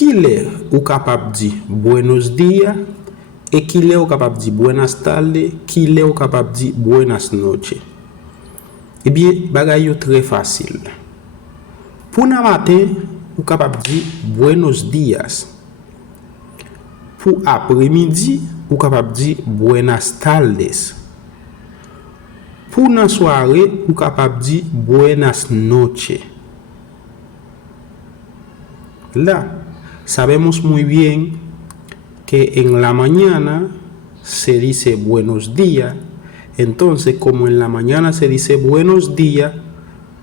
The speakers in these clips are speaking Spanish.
Qu'il est ou capable de dire buenos días et qu'il est ou capable de dire buenas tardes, qu'il est ou capable de dire buenas noches. Eh bien, bagay yo très facile. Pour na matin, ou capable de dire buenos días. Pour après-midi, ou capable de dire buenas tardes. Pour na soirée, ou capable de dire buenas noches. Là, sabemos muy bien que en la mañana se dice buenos días. Entonces, como en la mañana se dice buenos días,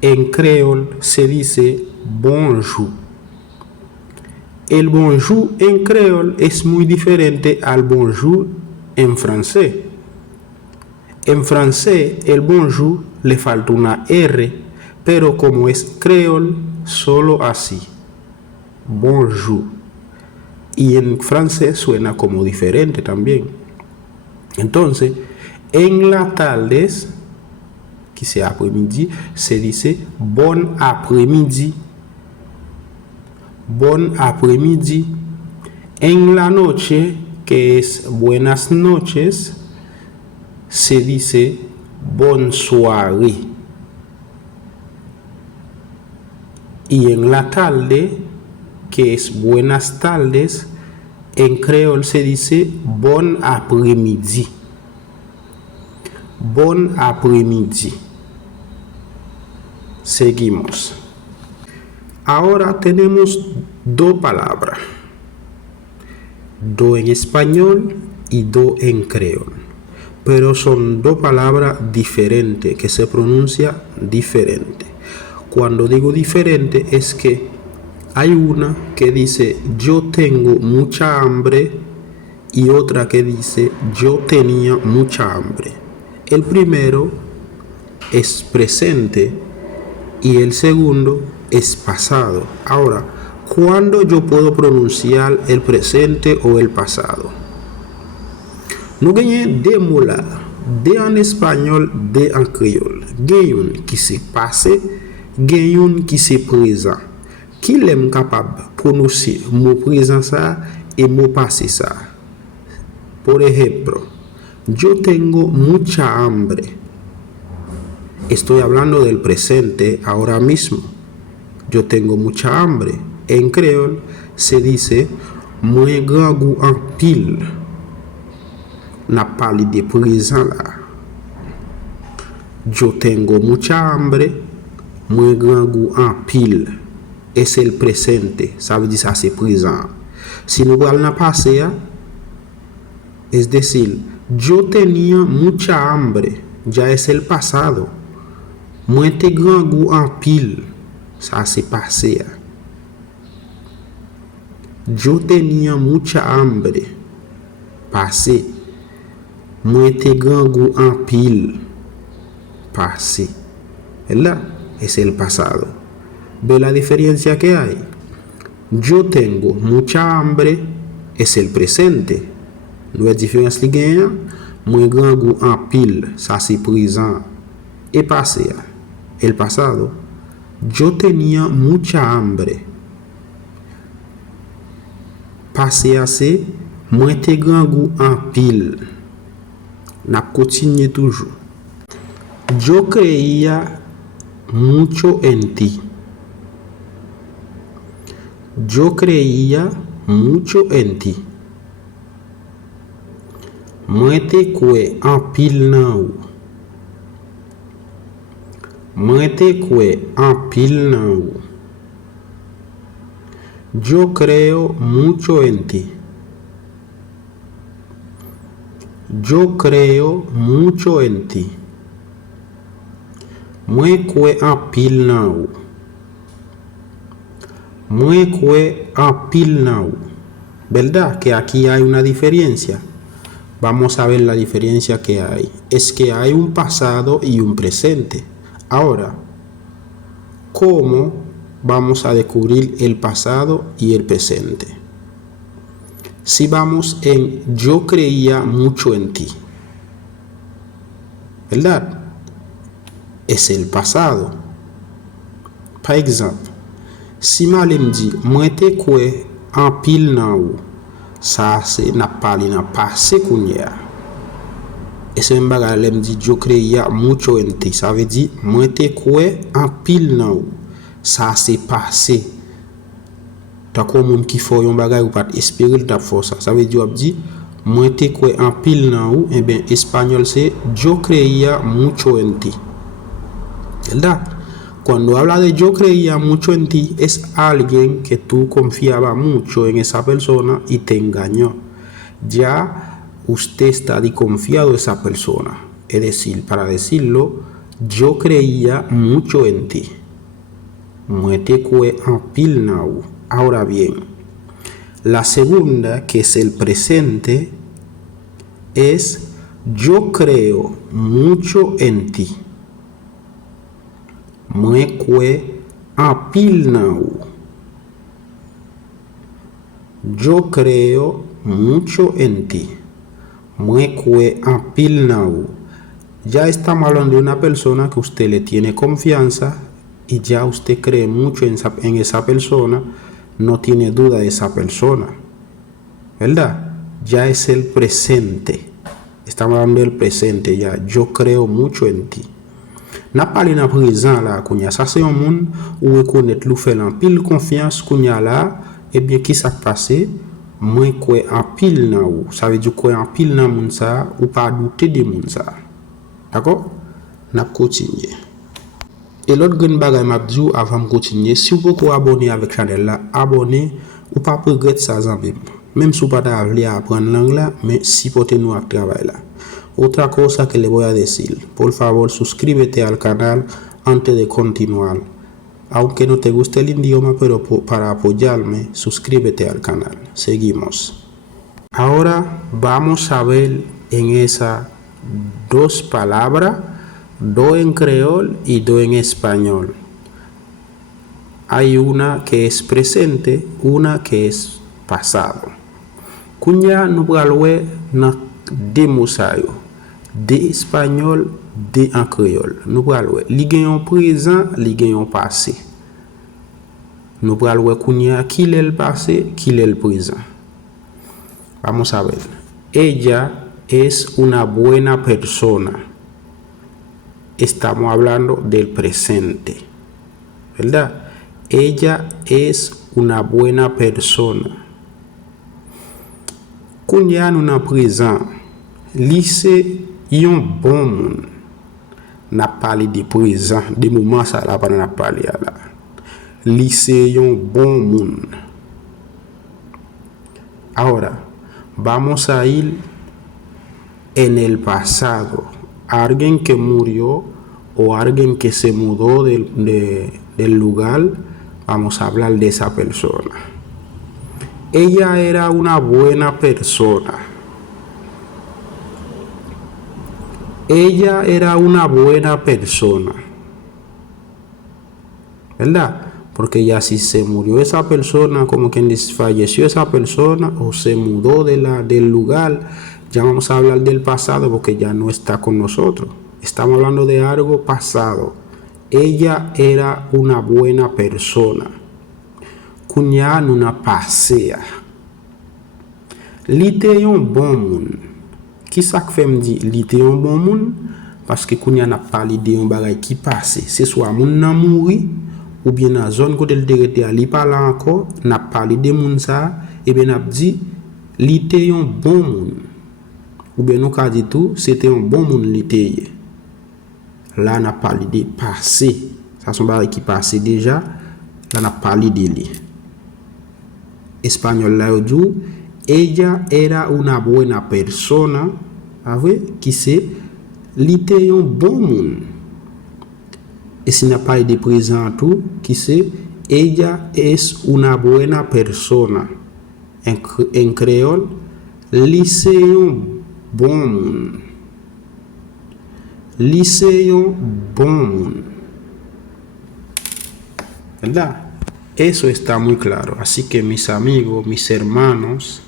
en créole se dice bonjour. El bonjour en créole es muy diferente al bonjour en francés. En francés, el bonjour le falta una R, pero como es créole, solo así. Bonjour. Y en francés suena como diferente también. Entonces, en las tardes, que c'est après-midi, se dice bon après-midi. Bon après-midi. En la noche, que es buenas noches, se dice bonne soirée. Y en la tarde, que es buenas tardes, en créole se dice bon après-midi. Bon après-midi. Seguimos. Ahora tenemos dos palabras. Do en español y do en creol. Pero son dos palabras diferentes que se pronuncia diferente. Cuando digo diferente es que hay una que dice yo tengo mucha hambre y otra que dice yo tenía mucha hambre. El primero es presente y el segundo es pasado. Ahora, ¿cuándo yo puedo pronunciar el presente o el pasado? Nous gagnons deux mots là, deux en espagnol, deux en créole. Gagnons qui s'est passé, gagnons qui s'est présent. Qui est capable de prononcer mot présent ça et mot passé ça? Por ejemplo, yo tengo mucha hambre. Estoy hablando del presente ahora mismo. Yo tengo mucha hambre. En créole se dice moi grand goût en pile. N'a parlé de présent là. Yo tengo mucha hambre. Moi grand goût en pile. Es el presente. Ça veut dire ça c'est présent. Si nous parlons en passé, es decir, yo tenía mucha hambre. Ya es el pasado. Moi te grand goût en pile. Ça c'est passé. Yo tenía mucha hambre. Passé. Moi te grand goût en pile. Passé. ¿Verdad? Es el pasado. ¿Ve la diferencia que hay? Yo tengo mucha hambre. Es el presente. ¿No es diferencia que hay? Moi grand goût en pile. Ça c'est présent. Et passé. El pasado. Yo tenía mucha hambre. Passé assez, moi te grand goût en pile. N'a continué toujours. Yo creía mucho en ti. Yo creía mucho en ti. Moi te kwe en pile nan ou. Moi te kwe en pile nan ou. Yo creo mucho en ti. Yo creo mucho en ti. Moi kwe en pile nan ou. Moi kwe en pile nan ou. ¿Verdad que aquí hay una diferencia? Vamos a ver la diferencia que hay. Es que hay un pasado y un presente. Ahora, ¿cómo vamos a descubrir el pasado y el presente? Si vamos en yo creía mucho en ti, ¿verdad? Es el pasado. Par exemple, si Malem dit moi te kwe en pile nan ou. Ça c'est n'a parlé n'a passé kounya. Et c'est un bagage l'aime dit yo créa mucho en ti. Ça veut dire moi te koué en pile nan ou. Ça c'est passé. T'as comme moun qui faut yon bagage ou pas espérer t'a fort ça. Ça veut dire dit moi te koué en pile nan ou. Et bien espagnol c'est yo créa mucho en ti. ¿Verdad? Cuando habla de yo creía mucho en ti, es alguien que tú confiabas mucho en esa persona y te engañó. Ya usted está confiado en esa persona. Es decir, para decirlo, yo creía mucho en ti. Muete kwe en pile now. Ahora bien, la segunda, que es el presente, es yo creo mucho en ti. Mwen kwe en pile nan ou. Yo creo mucho en ti. Mwen kwe en pile nan ou. Ya estamos hablando de una persona que usted le tiene confianza y ya usted cree mucho en esa persona, no tiene duda de esa persona. ¿Verdad? Ya es el presente. Estamos hablando del presente ya. Yo creo mucho en ti. N'a parlé dans présent là kounya ça c'est un monde où reconnaître lou fait en pile confiance kounya là et bien qui ça passé moi quoi en pile nan ou ça veut dire quoi en pile nan moun ça ou pas douter de moun ça d'accord n'a continuer et l'autre grande bagay m'a dit avant de continuer si vous pouvez abonner avec channel là abonner ou pas regretter ça même si vous pas apprendre langue là mais supporter nous à travail là. Otra cosa que le voy a decir, por favor suscríbete al canal antes de continuar. Aunque no te guste el idioma, pero para apoyarme, suscríbete al canal. Seguimos. Ahora vamos a ver en esas dos palabras, dos en creol y dos en español. Hay una que es presente, una que es pasado. Kunya nou pralwe nan demosayo. De espagnol, de en créole. Nous pral li gen yon présent, li gen yon passé. Nous pral kounya qui l'est le passé, qui l'est le présent. Vamos a ver. Ella es una buena persona. Estamos hablando del presente. ¿Verdad? Ella es una buena persona. Kounya nou nan présent. Lycée yon bon moun. N'a parlé de présent, de moment ça là pas n'a parlé là. Lycée yon bon moun. Ahora vamos a ir en el pasado. Alguien que murió o alguien que se mudó del lugar, vamos a hablar de esa persona. Ella era una buena persona. Ella era una buena persona. ¿Verdad? Porque ya si se murió esa persona, como quien dice, falleció esa persona o se mudó del lugar, ya vamos a hablar del pasado porque ya no está con nosotros. Estamos hablando de algo pasado. Ella era una buena persona. Kunya una pasea. Li te yon bon moun. Qui ça fait me dit li te yon bon moun parce que kounya n'a parlé de yon bagay qui passé c'est soit moun nan mouri ou bien dans zone côté le derete li parla encore n'a parlé de moun ça et bien n'a dit li te yon bon moun ou bien nous ka dit tout c'était un bon moun li te là n'a parlé de passé ça son bagay qui passé déjà là n'a parlé de li espagnol là dit ella era una buena persona, qui c'est li te yon bon moun. Et si n'a pas de présent tout, qui c'est ella es una buena persona. En créole, li se yon bon moun. Li se yon bon moun. ¿Verdad? Eso está muy claro. Así que mis amigos, mis hermanos,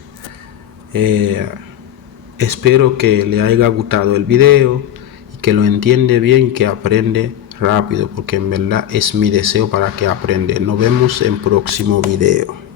espero que le haya gustado el video y que lo entiende bien, que aprende rápido, porque en verdad es mi deseo para que aprenda. Nos vemos en próximo video.